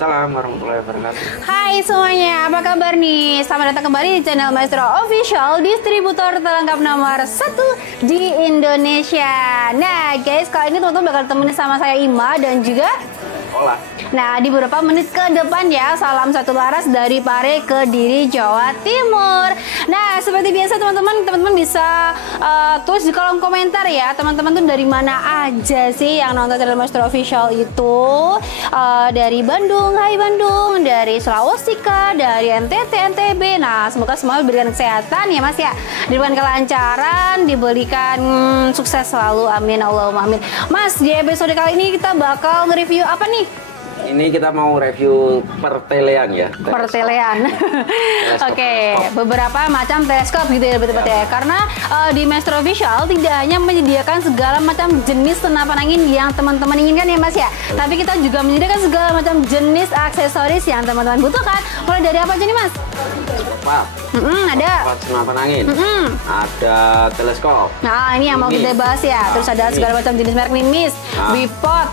Waalaikumsalam warahmatullahi wabarakatuh. Hai semuanya, apa kabar nih? Selamat datang kembali di channel Maestro Official, distributor terlengkap nomor 1 di Indonesia. Nah guys, kali ini teman-teman bakal temenin sama saya Ima dan juga Olah. Nah, di beberapa menit ke depan ya, salam satu laras dari Pare, Kediri, Jawa Timur. Nah, seperti biasa teman-teman bisa tulis di kolom komentar ya, teman-teman tuh dari mana aja sih yang nonton channel Maestro Official itu. Dari Bandung, hai Bandung, dari Sulawesi kah, dari NTT, NTB. Nah, semoga semua diberikan kesehatan ya Mas ya, diberikan kelancaran, diberikan sukses selalu, amin Allahumma amin. Mas, di episode kali ini kita bakal nge-review apa nih? Ini kita mau review pertelean ya. Pertelean. Oke, beberapa macam teleskop gitu ya betul-betul ya. Karena di Maestro Official tidak hanya menyediakan segala macam jenis senapan angin yang teman-teman inginkan ya Mas ya. Tapi kita juga menyediakan segala macam jenis aksesoris yang teman-teman butuhkan. Mulai dari apa aja nih Mas? Pak. Ada senapan angin. Ada teleskop. Nah, ini yang mau kita bahas ya. Terus ada segala macam jenis merek Nimbus, bipod,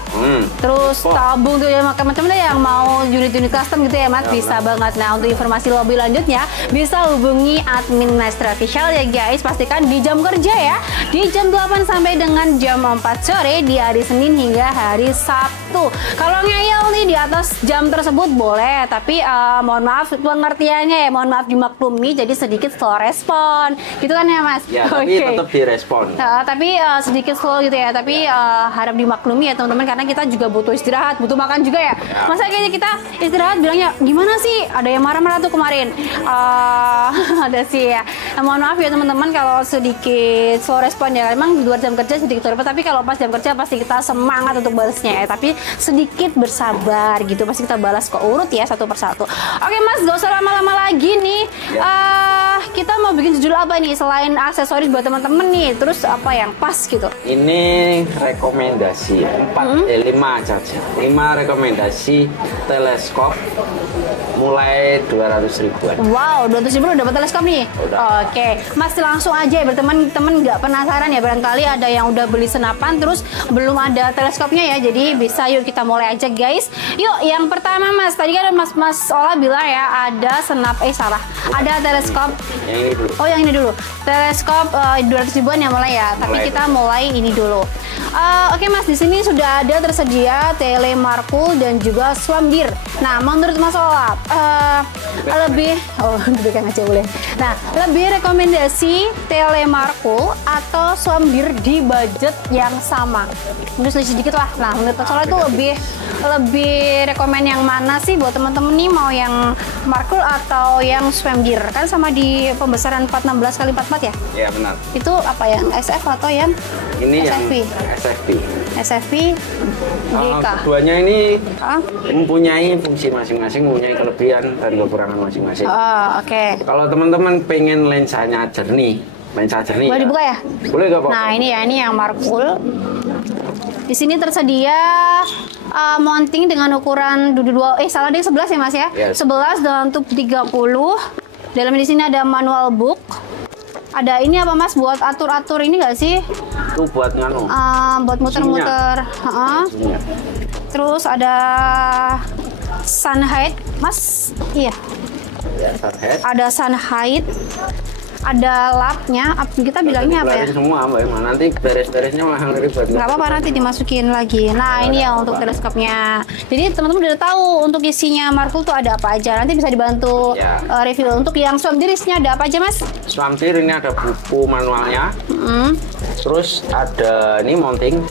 terus tabung tuh ya macam-macam deh yang mau unit-unit custom gitu ya Mas, bisa banget. Nah, untuk informasi lebih lanjutnya bisa hubungi admin Maestro Official ya guys. Pastikan di jam kerja ya, di jam 8 sampai dengan jam 4 sore di hari Senin hingga hari Sabtu. Kalau ngeyel nih di atas jam tersebut boleh, tapi mohon maaf pengertiannya ya, mohon maaf dimaklumi, jadi sedikit slow respon gitu kan ya Mas? Ya, tapi tetap direspon. Tapi sedikit slow gitu ya, tapi harap dimaklumi ya teman-teman, karena kita juga butuh istirahat, butuh makan juga ya. Masa kayaknya kita istirahat bilangnya gimana sih? Ada yang marah-marah tuh kemarin. Ada sih ya. Nah, mohon maaf ya teman-teman kalau sedikit slow respon ya. Emang di luar jam kerja sedikit slow respon, tapi kalau pas jam kerja pasti kita semangat untuk balasnya ya. Tapi sedikit bersabar gitu, pasti kita balas kok, urut ya satu persatu. Oke Mas, gak usah lama-lama lagi nih. Kita mau bikin judul apa nih selain aksesoris buat teman-teman nih? Terus apa yang pas gitu? Ini rekomendasi 5 aja. 5 rekomendasi teleskop mulai 200 ribuan. Wow, 200 ribu udah dapat teleskop nih. Oke, Mas langsung aja ya, berteman-teman nggak penasaran ya, barangkali ada yang udah beli senapan terus belum ada teleskopnya ya, jadi bisa yuk kita mulai aja guys. Yuk, yang pertama Mas, tadi kan Mas Ola bilang ya ada ada teleskop. Yang ini dulu. Oh, yang ini dulu. Teleskop 200 ribuan ya mulai ya, tapi kita mulai ini dulu. Oke Mas, di sini sudah ada tersedia Telemarkul dan juga Swamdir. Nah, menurut Mas Ola lebih dipegang aja boleh. Nah, lebih rekomendasi Telemarkul atau Swamdir di budget yang sama? Menurut sedikit lah. Nah, menurut Mas Ola itu lebih rekomend yang mana sih buat teman-teman nih, mau yang Markul atau yang Swamdir? Kan sama di pembesaran 416 kali 44 ya? Iya benar. Itu apa yang SF atau yang ini SFP? SFP GK. Keduanya ini mempunyai fungsi masing-masing, mempunyai kelebihan dan kekurangan masing-masing. Oke. Kalau teman-teman pengen lensanya jernih, boleh dibuka ya? Boleh gak Pak? Nah, ini ya, ini yang Markul. Di sini tersedia mounting dengan ukuran 11 ya Mas ya? Yes. 11 dalam tube 30. Dalam di sini ada manual book. Ada ini apa Mas, buat atur-atur ini nggak sih? Itu buat nganu. Buat muter-muter. Terus ada sun height, Mas. Iya. Ya, sun height. Ada sun height. Ada lapnya, kita bilangnya apa ya? Semua Mbak Emma, nanti beres-beresnya malah ribet. Nggak apa-apa, nanti dimasukin lagi. Nah, ini ya untuk teleskopnya. Jadi teman-teman udah tahu untuk isinya Markul tuh ada apa aja. Nanti bisa dibantu review. Untuk yang Swamdir isinya ada apa aja Mas? Swamdir ini ada buku manualnya. Terus ada ini mounting.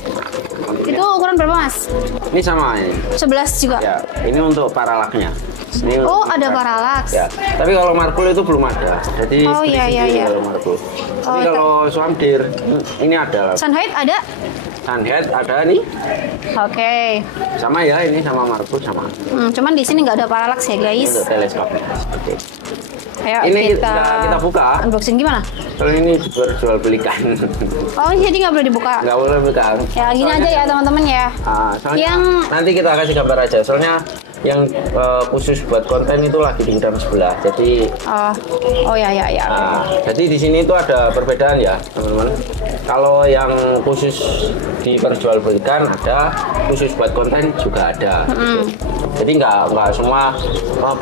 Itu ukuran berapa Mas? Ini sama ini. 11 juga. Ya, ini untuk paralaknya. Ini ada paralaks. Ya. Tapi kalau Markul itu belum ada. Jadi iya. Kalau Markul. Tapi kalau Swamdir ini ada. Sunhead ada? Sunhead ada nih. Oke. Sama ya, ini sama Markul sama. Cuman di sini nggak ada paralaks ya guys. Untuk teleskopnya. Oke. Ayo ini kita buka. Unboxing gimana? Kalau ini jual belikan. Oh, jadi nggak boleh dibuka? Nggak boleh buka. Ya gini aja ya teman-teman ya. Yang nanti kita kasih gambar aja. Soalnya yang khusus buat konten itu lagi di gudang sebelah. Jadi oh ya. Nah, jadi di sini itu ada perbedaan ya teman-teman. Kalau yang khusus diperjualbelikan ada, khusus buat konten juga ada. Gitu. Jadi nggak semua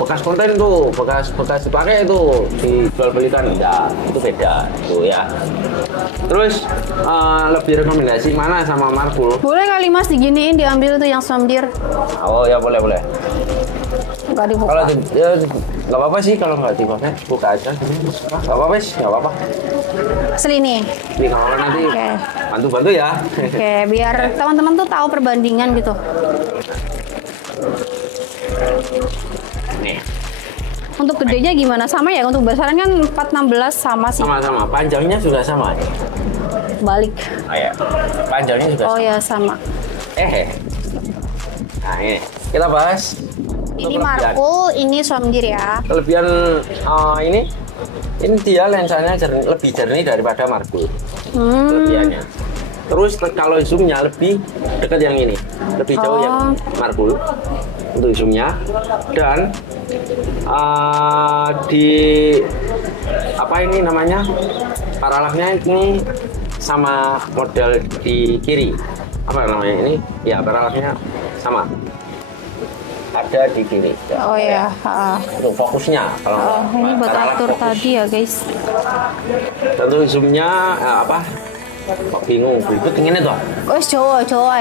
bekas konten tuh bekas dipakai itu dijualbelikan, enggak, itu beda tuh ya. Terus lebih rekomendasi mana sama Markul? Boleh kali Mas diginiin diambil tuh yang Somdir. Oh ya boleh. Nggak dibuka. Kalau ya, nggak apa-apa sih kalau nggak dipakai, buka aja. Nggak apa-apa sih, nggak apa-apa. Asli nih. Ini kalau nanti bantu ya. Oke, biar teman-teman tuh tahu perbandingan gitu. Nih. Untuk gedenya gimana? Sama ya? Untuk besaran kan 416 sama sih. Sama. Panjangnya juga sama. Balik. Oh ya. Panjangnya juga Oh sama. ya sama. Nah ini kita bahas. Ini Markul, ini Somdir ya. Kelebihan ini dia lensanya lebih jernih daripada Markul. Kelebihannya. Terus kalau zoomnya lebih dekat yang ini, lebih jauh yang Markul untuk zoomnya. Dan di apa ini namanya, paralaknya ini sama model di kiri. Apa namanya ini? Ya paralaknya sama. Ada di kiri. Oh ya. Untuk fokusnya. Kalau ini buat atur fokus tadi ya guys. Tentu zoomnya apa? Kok bingung, berikut ingin itu. Oh, Jawa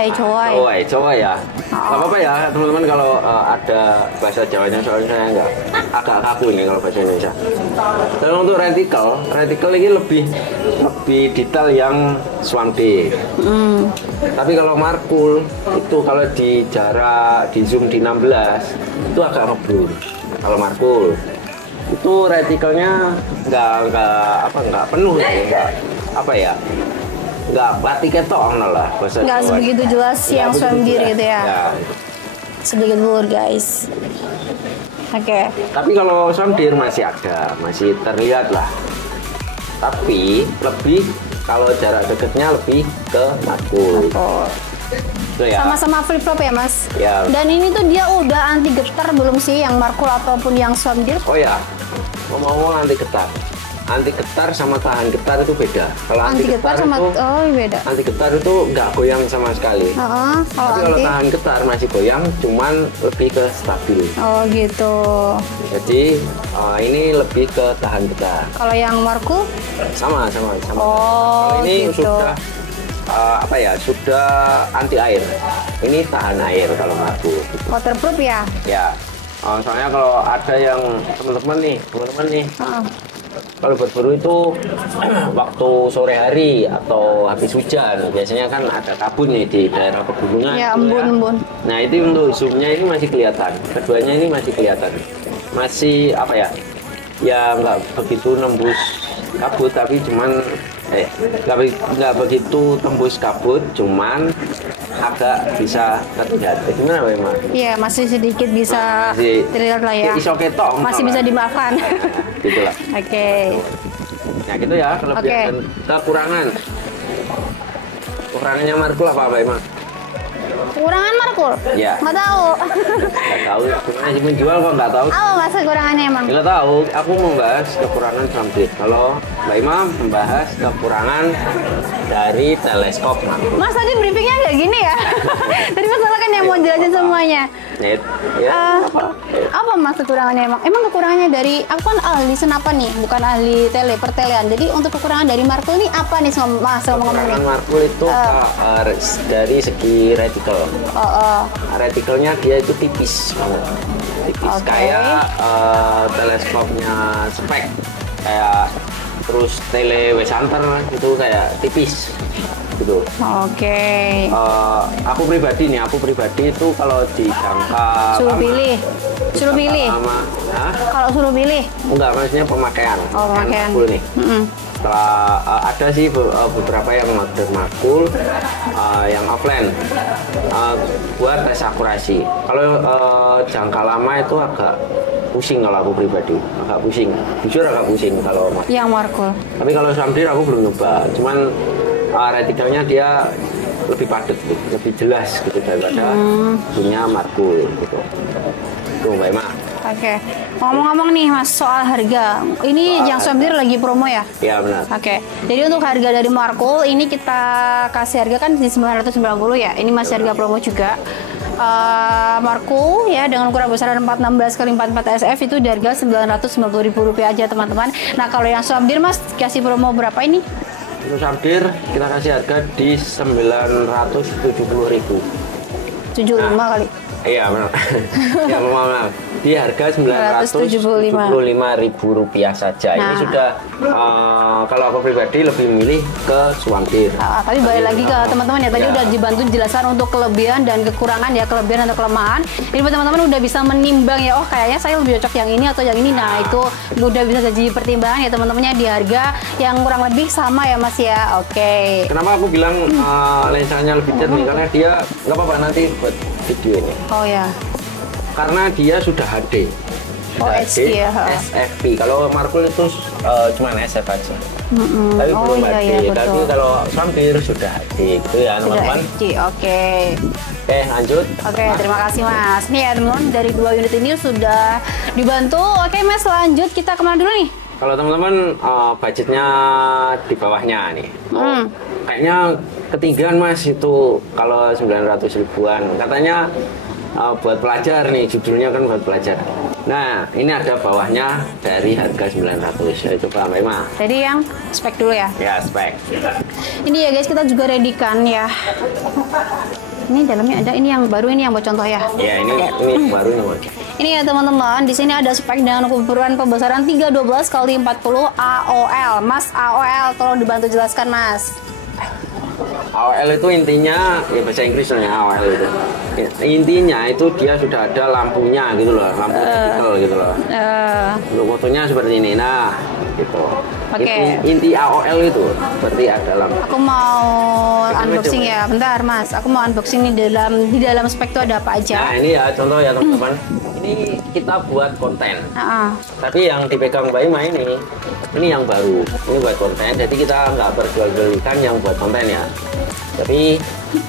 ya. Gak apa-apa ya teman-teman kalau ada bahasa Jawanya, soalnya saya nggak agak kaku ini kalau bahasa Indonesia. Dan untuk reticle ini lebih detail yang Swamdir. Tapi kalau Markul itu kalau di jarak di zoom di 16 itu agak ngeblur. Kalau Markul itu reticle-nya nggak penuh ya, nggak pati ketok lah bahasa nggak Jawa. Sebegitu jelas yang Swamdir gitu ya. Sedikit blur guys. Oke. Tapi kalau Swamdir masih terlihat lah. Tapi lebih kalau jarak dekatnya lebih ke Markul. Ya. Sama-sama flip flop ya Mas. Ya. Dan ini tuh dia udah anti getar belum sih yang Markul ataupun yang Swamdir? Oh ya, ngomong-ngomong anti getar. Anti getar sama tahan getar itu beda. Kalau anti getar sama itu, beda. Anti getar itu nggak goyang sama sekali. Tapi kalau tahan getar masih goyang, cuman lebih ke stabil. Oh gitu. Jadi ini lebih ke tahan getar. Kalau yang Markul? Sama. Oh kalau ini gitu. sudah sudah anti air. Ini tahan air kalau Markul. Waterproof ya? Ya. Soalnya kalau ada yang teman-teman nih. Kalau berburu itu waktu sore hari atau habis hujan, biasanya kan ada kabut nih di daerah pegunungan. Ya, embun. Nah, itu untuk zoomnya ini masih kelihatan. Keduanya ini masih kelihatan. Masih ya nggak begitu nembus kabut, tapi cuman nggak begitu tembus kabut, cuman agak bisa terlihat. Gimana memang? Iya, masih sedikit bisa terlihat lah ya. Masih bisa dimaafkan. Gitulah. Oke. Nah gitu ya, kelebihan dan kekurangan. Kekurangannya Markul apa emang? Kekurangan Markul? Ya. Nggak tahu. Nggak tahu. Masih menjual kok nggak tahu. Apa mas kekurangannya emang? Nggak tahu. Aku membahas kekurangan Swamdir. Kalau Mbak Imam membahas kekurangan dari teleskop Markul. Mas tadi briefingnya nggak gini ya? Tadi masalah kan yang mau jelasin semuanya. Net. Ya. Apa mas kekurangannya emang? Emang kekurangannya dari, aku kan ahli senapan nih, bukan ahli pertelean. Jadi untuk kekurangan dari Markul nih apa nih mas ngomong-ngomong nih? Markul itu dari segi reticle. Reticle-nya dia itu tipis banget. Tipis kayak teleskopnya spek. Kayak terus tele Wesanter itu kayak tipis gitu. Aku pribadi itu kalau di jangka suruh pilih kalau suruh pilih enggak, maksudnya pemakaian Markul nih. Setelah ada sih beberapa yang order Markul yang offline buat tes akurasi. Kalau jangka lama itu agak pusing kalau aku pribadi, jujur agak pusing kalau yang Markul. Tapi kalau Swamdir aku belum nyoba, cuman reticle-nya dia lebih padat, lebih jelas gitu daripada punya Markul gitu. Tuh Mbak Ima. Oke. Ngomong-ngomong nih Mas soal harga. Ini yang Swabdir lagi promo ya? Iya benar. Oke. Jadi untuk harga dari Markul ini kita kasih harga kan di 990 ya. Ini masih harga promo juga. Markul ya dengan ukuran besaran 416 x 44 SF itu di harga Rp990.000 aja teman-teman. Nah kalau yang Swabdir Mas kasih promo berapa ini? Untuk Swabdir kita kasih harga di 970.000. 75 kali. Iya benar. Ya maaf. Di harga Rp975.000 saja. Ini sudah kalau aku pribadi lebih memilih ke Swabdir. Tapi balik lagi ke teman-teman ya, tadi udah dibantu jelaskan untuk kelebihan dan kekurangan ya, kelebihan atau kelemahan. Ini buat teman-teman udah bisa menimbang ya, oh kayaknya saya lebih cocok yang ini atau yang ini. Nah itu udah bisa jadi pertimbangan ya teman-temannya di harga yang kurang lebih sama ya Mas ya. Oke. Kenapa aku bilang lensanya lebih jernih? Karena dia nggak apa-apa nanti buat video ini. Oh ya. Karena dia sudah HD. HD ya. SFP. Kalau Markul itu cuma SF aja. Tapi belum HD. Iya, tapi kalau Swabdir sudah HD gitu ya teman-teman. Oke. Oke lanjut. Oke terima kasih Mas. Nih ya teman-teman dari 2 unit ini sudah dibantu. Oke Mas lanjut kita kemana dulu nih? Kalau teman-teman budgetnya di bawahnya nih. Kayaknya ketinggian Mas itu kalau 900 ribuan. Katanya buat pelajar nih, judulnya kan buat pelajar. Nah, ini ada bawahnya dari harga 900. Yaitu Mbak Ima. Jadi yang spek dulu ya? Ya, spek. Ini ya guys, kita juga ready-kan ya. Ini dalamnya ada, ini yang baru, ini yang buat contoh ya? Ya, ini baru nih. Ini ya teman-teman, di sini ada spek dengan ukuran pembesaran 312 x 40 AOL. Mas, AOL tolong dibantu jelaskan Mas. AOL itu intinya ya bahasa Inggris ya AOL itu. Intinya itu dia sudah ada lampunya gitu loh, lampu digital gitu loh. Untuk fotonya seperti ini. Nah, gitu. Oke. Inti AOL itu seperti ada lampu. Aku mau unboxing ya. Bentar, Mas. Aku mau unboxing nih di dalam spek itu ada apa aja. Nah, ini ya contoh ya teman-teman. Ini kita buat konten. Tapi yang dipegang Mbak Ima ini yang baru. Ini buat konten. Jadi kita nggak berjual-belikan yang buat konten ya. Tapi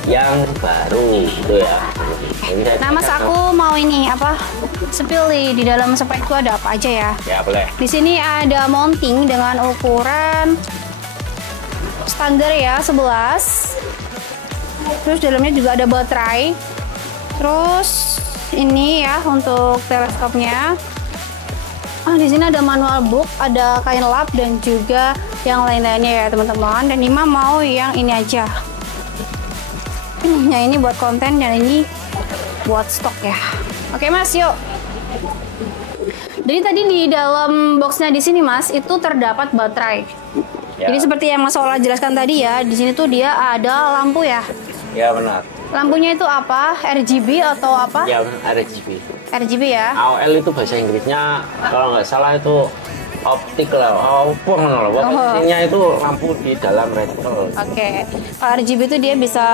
yang baru gitu ya. Nah Mas aku mau ini apa? Spill di dalam spek itu ada apa aja ya? Ya boleh. Di sini ada mounting dengan ukuran standar ya 11. Terus dalamnya juga ada baterai. Terus ini ya untuk teleskopnya. Di sini ada manual book, ada kain lap dan juga yang lain-lainnya ya teman-teman. Dan Ima mau yang ini aja. Yang ini buat konten dan ini buat stok ya. Oke Mas, yuk. Jadi tadi di dalam boxnya di sini Mas itu terdapat baterai. Ya. Jadi seperti yang Mas Ola jelaskan tadi ya, di sini tuh dia ada lampu ya. Ya benar. Lampunya itu apa? RGB atau apa? Ya RGB. RGB ya. AOL itu bahasa Inggrisnya kalau nggak salah itu optik lah, pokoknya itu lampu di dalam reticle. Oke. RGB itu dia bisa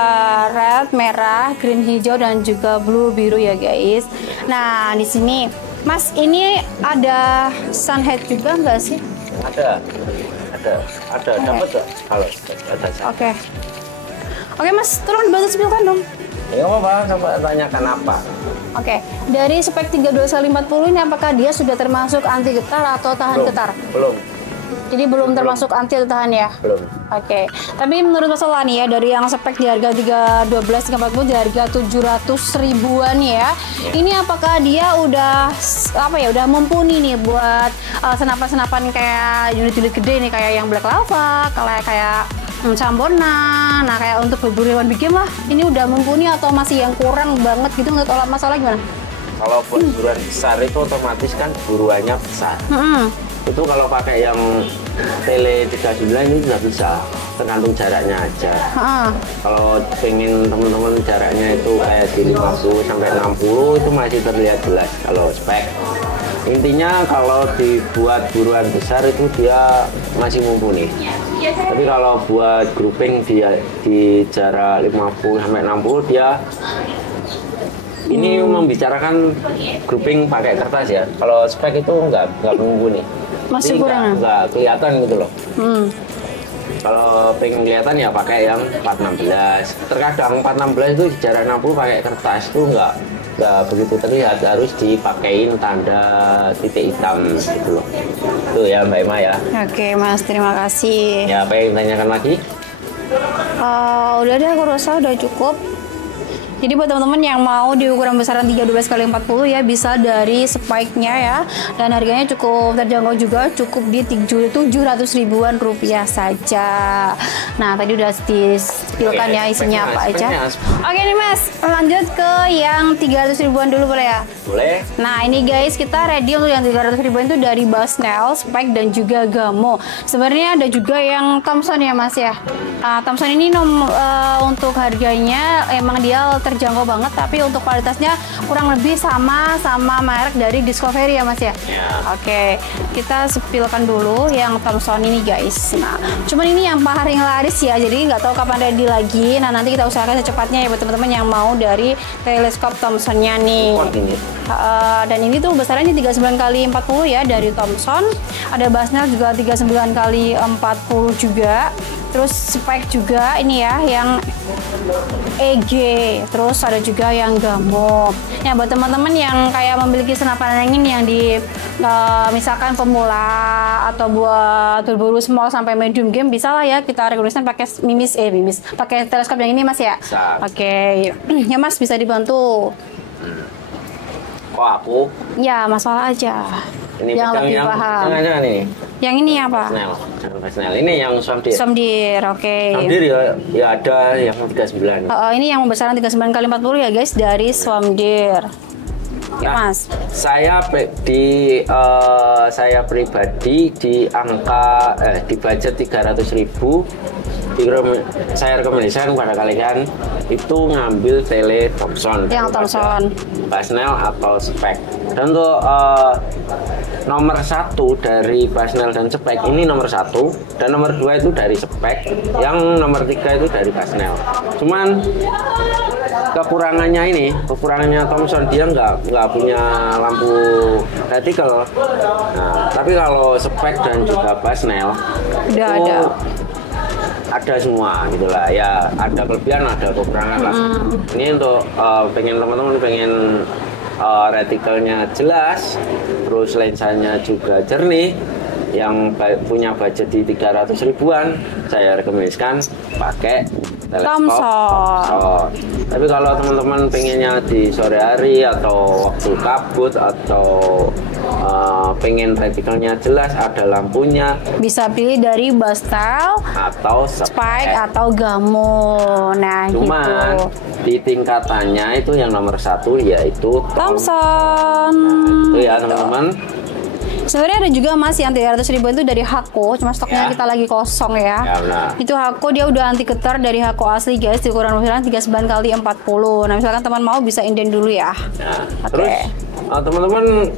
red, merah, green, hijau dan juga blue, biru ya guys. Nah di sini, Mas ini ada sunhead juga nggak sih? Ada, dapat nggak? Kalau ada. Oke Mas, tolong dibantu spill-kan dong. Ya apa? Coba tanyakan apa? Oke, dari spek 32x40 ini apakah dia sudah termasuk anti getar atau tahan getar? Belum. Jadi belum termasuk anti atau tahan ya? Belum. Oke. Tapi menurut Mas Ola nih ya, dari yang spek di harga 312 340 di harga 700 ribuan ya. Ini apakah dia udah udah mumpuni nih buat senapan-senapan kayak unit-unit gede nih kayak yang Black Lava, kayak Sambona, nah kayak untuk berburu hewan big game lah, ini udah mumpuni atau masih yang kurang banget gitu menurut Olah Mas Ola gimana? Kalau buat buruan besar itu otomatis kan buruannya besar. Itu kalau pakai yang tele 39 ini nggak bisa, tergantung jaraknya aja. Kalau pengen teman-teman jaraknya itu kayak di 50 sampai 60 itu masih terlihat jelas kalau spek. Intinya kalau dibuat buruan besar itu dia masih mumpuni. Tapi kalau buat grouping dia di jarak 50 sampai 60 dia ini membicarakan grouping pakai kertas ya. Kalau spek itu nggak mumpuni. Masih kurang. Nggak kelihatan gitu loh. Kalau pengen kelihatan ya pakai yang 416. Terkadang 416 itu di jarak 60 pakai kertas tuh nggak begitu terlihat, harus dipakein tanda titik hitam gitu loh. Itu ya Mbak Emma ya. Oke Mas, terima kasih. Ya, apa yang ditanyakan lagi? Udah deh, aku rasa udah cukup. Jadi buat teman-teman yang mau di ukuran besaran 312 x 40 ya, bisa dari spike-nya ya. Dan harganya cukup terjangkau juga, cukup di 700 ribuan rupiah saja. Nah, tadi udah di-spillkan ya isinya apa aja. Oke nih Mas, lanjut ke yang 300 ribuan dulu boleh ya? Boleh. Nah, ini guys, kita ready untuk yang 300 ribuan itu dari Basnel, Spike dan juga Gamo. Sebenarnya ada juga yang Thompson ya Mas ya. Thompson ini untuk harganya emang dia terjangkau banget, tapi untuk kualitasnya kurang lebih sama merek dari Discovery ya Mas ya. Oke, kita sepilkan dulu yang Thompson ini guys. Nah, cuman ini yang paling laris ya, jadi nggak tahu kapan ready lagi. Nah, nanti kita usahakan secepatnya ya buat teman-teman yang mau dari teleskop Thompsonnya nih. Dan ini tuh besarnya 39 x 40 ya dari Thomson. Ada Basnel juga 39 x 40 juga. Terus Spike juga ini ya yang EG. Terus ada juga yang Gamo. Ya buat teman-teman yang kayak memiliki senapan angin yang di misalkan pemula atau buat berburu small sampai medium game, bisa lah ya kita rekomendasikan pakai pakai teleskop yang ini Mas ya. Oke. Ya Mas, bisa dibantu. Kok aku? Ya, masalah aja. Ini yang lebih paham. Jangan ini. Yang ini apa? Basnel. Ini yang Swamdir. Swamdir, oke. Swamdir ya ada yang 39. Ini yang besaran 39 x 40 ya guys dari Swamdir. Nah, Mas. Saya pribadi di angka di budget 300.000, saya rekomendasikan kepada kalian itu ngambil tele Thomson. Yang Thomson. Basnel atau Spek. Dan untuk nomor 1 dari Basnel dan Spek ini nomor 1, dan nomor 2 itu dari Spek, yang nomor 3 itu dari Basnel. Cuman kekurangannya Thomson, dia nggak punya lampu reticle. Nah, tapi kalau Spek dan juga Basnel udah ada semua gitulah ya, ada kelebihan ada kekurangan lah. Ini untuk teman-teman pengen reticle-nya jelas, terus lensanya juga jernih, yang punya budget di 300 ribuan, saya rekomendasikan pakai teleskop Thomson. Tapi kalau teman-teman pengennya di sore hari atau waktu kabut atau pengen reticle-nya jelas, ada lampunya, bisa pilih dari Basnel atau Spike atau Gamo. Nah, cuman gitu. Di tingkatannya itu yang nomor 1 yaitu Thomson. Itu ya teman-teman. Sebenarnya ada juga Mas yang 300 ribuan itu dari Hako, cuma stoknya kita lagi kosong ya. Itu Hako, dia udah anti getar dari Hako asli guys, di ukuran besaran 39 x 40. Nah, misalkan teman mau bisa inden dulu ya. Terus teman-teman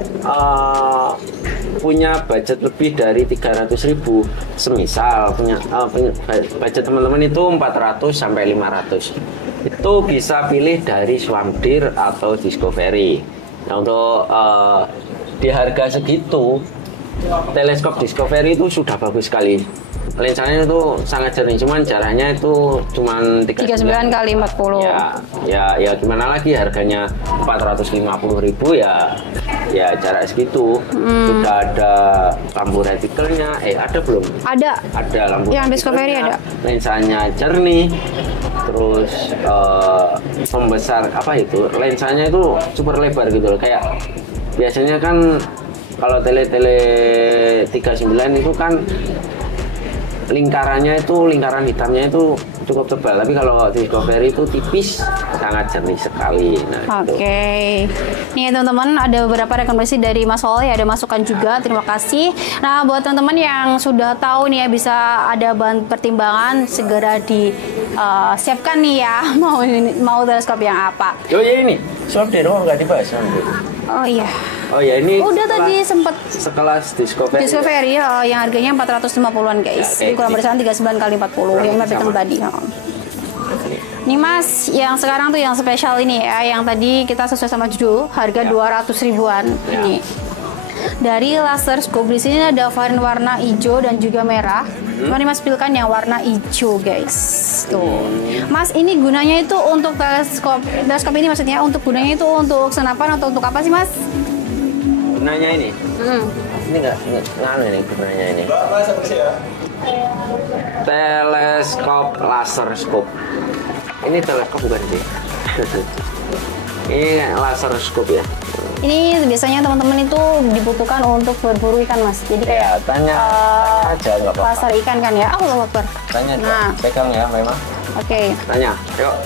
punya budget lebih dari 300.000, semisal punya budget teman-teman itu 400 sampai 500, itu bisa pilih dari Swamdir atau Discovery. Nah, untuk di harga segitu teleskop Discovery itu sudah bagus sekali. Lensanya itu sangat jernih, cuman jaraknya itu cuman 39 x 40. Ya gimana lagi, harganya 450.000 ya jarak segitu. Sudah ada lampu reticle-nya, ada belum? Ada lampu. Yang Discovery ada. Lensanya jernih. Terus pembesar lensanya itu super lebar gitu loh, kayak biasanya kan kalau tele-tele 39 itu kan lingkaran hitamnya itu cukup tebal, tapi kalau Discovery itu tipis, sangat jernih sekali. Nah, Oke. Nih teman-teman, ada beberapa rekomendasi dari Mas Soleh, ada masukan juga, terima kasih. Nah, buat teman-teman yang sudah tahu nih ya, bisa ada bahan pertimbangan, segera disiapkan nih ya, mau teleskop yang apa. Oh ya ini, Swamdir nggak dibahas. Oh ya ini udah tadi sempat sekelas Discovery yang harganya 450-an guys. Jadi kurang besaran 39 x 40 yang Mavic tadi. Nih Mas, yang sekarang tuh yang spesial ini ya, yang tadi kita sesuai sama judul, harga 200 ribuan ini. Dari laser scope, di sini ada varian warna hijau dan juga merah. Cuma ini Mas pilihkan yang warna hijau guys. Tuh. Mas ini gunanya itu untuk teleskop ini maksudnya untuk gunanya itu untuk senapan atau untuk apa sih Mas? Gunanya ini? Ini nggak nganu ini gunanya ini. Teleskop laser scope. Ini teleskop bukan sih? Ini laser scope ya. Ini biasanya teman-teman itu dibutuhkan untuk berburu ikan Mas. Jadi kayak tanya aja nggak apa-apa. pasar ikan kan ya. Aku Akbar. Tanya, pegang ya memang. Oke. Tanya, yuk.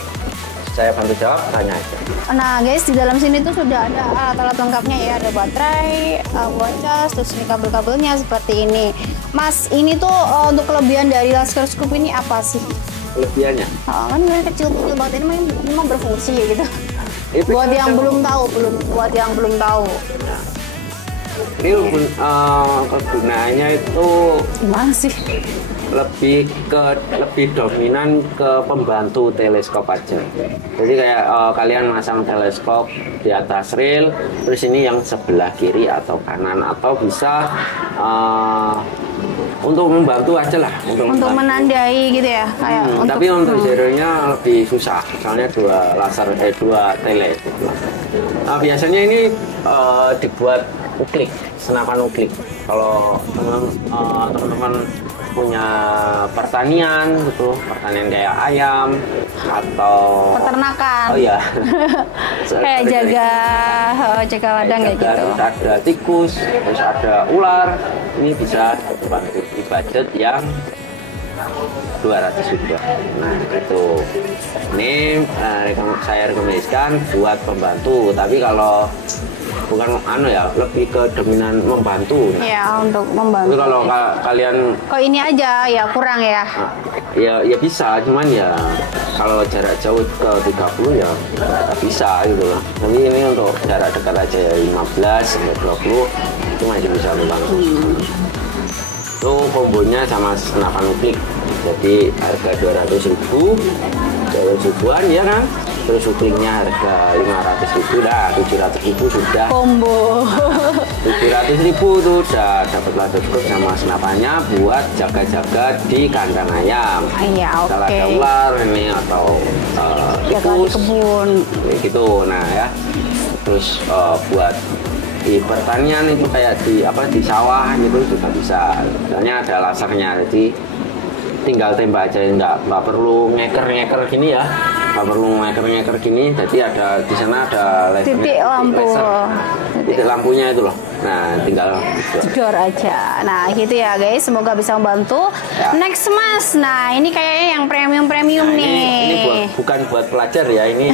Saya bantu jawab, tanya aja. Nah guys, di dalam sini tuh sudah ada alat-alat lengkapnya ya. Ada baterai, buat cas, terus ini kabel-kabelnya seperti ini. Mas, ini tuh untuk kelebihan dari laser scope ini apa sih? Kelebihannya? Kan ini kecil-kecil banget, ini memang berfungsi ya gitu. Buat yang belum tahu, buat yang belum tahu. Ini kegunaannya itu gimana sih? Lebih dominan ke pembantu teleskop aja. Jadi kayak kalian masang teleskop di atas reel, terus ini yang sebelah kiri atau kanan, atau bisa untuk membantu aja lah, untuk menandai gitu ya kayak tapi untuk zeronya lebih susah soalnya dua tele. Nah, biasanya ini dibuat uklik, senapan uklik. Kalau teman-teman punya pertanian gitu, pertanian kayak ayam atau peternakan. Oh iya. Kayak jaga ladang kayak gitu. Terus ada tikus, terus ada ular. Ini bisa dibantu di budget yang 200 ribu. Nah itu. Ini saya rekomendasikan buat pembantu. Tapi kalau bukan lebih ke dominan membantu. Ya, untuk membantu. Tapi kalau kalian kok ini aja ya kurang ya. Ya bisa, cuman ya kalau jarak jauh ke 30 ya bisa gitu loh. Tapi ini untuk jarak dekat aja ya 15 sampai 20 itu masih bisa membantu. Itu kombonya sama senapan uklik. Jadi harga 200 ribuan ya kan? Terus ukliknya harga 500 ribu lah, 700 ribu sudah combo. 700 ribu tuh udah dapat laser scope sama senapannya buat jaga-jaga di kandang ayam. Iya, oke. Kalau ada ular ini atau tikus, kebun kayak gitu. Nah ya, terus buat di pertanian itu kayak di sawah gitu juga bisa. Soalnya ada lasernya, jadi tinggal tembak aja, nggak perlu ngeker gini ya, nggak perlu ngeker gini. Jadi ada di sana ada titik lampu, titik lampunya itu loh. Nah tinggal jedor aja. Nah gitu ya guys, semoga bisa membantu. Ya. Next Mas, nah ini kayaknya yang premium nah, nih. Ini bukan buat pelajar ya, ini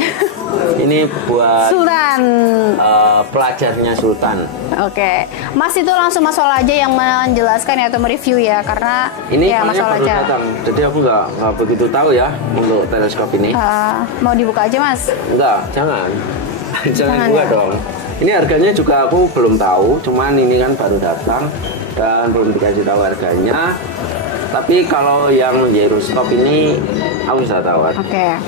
buat Sultan. Pelajarnya Sultan. Oke, Mas itu langsung Mas Sol aja yang menjelaskan ya atau mereview ya, karena ini ya Mas Sol baru aja. Datang, jadi aku nggak begitu tahu ya untuk teleskop ini. Mau dibuka aja Mas? Enggak, jangan buka ya? Dong. Ini harganya juga aku belum tahu, cuman ini kan baru datang dan belum dikasih tahu harganya. Tapi kalau yang gyroscope ini aku sudah tahu. Oke.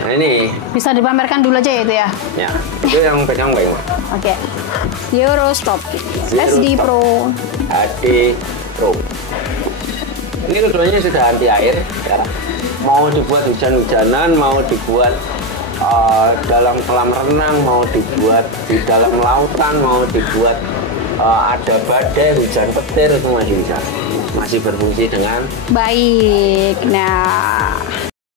Nah ini bisa dipamerkan dulu aja ya itu ya. Ya, itu yang pegang baik. Oke. Gyroscope SD Pro. HD Pro. Ini keduanya sudah anti air. Ya. Mau dibuat hujan-hujanan, mau dibuat dalam kolam renang, mau dibuat di dalam lautan, mau dibuat ada badai, hujan petir, itu masih bisa, masih berfungsi dengan baik. Nah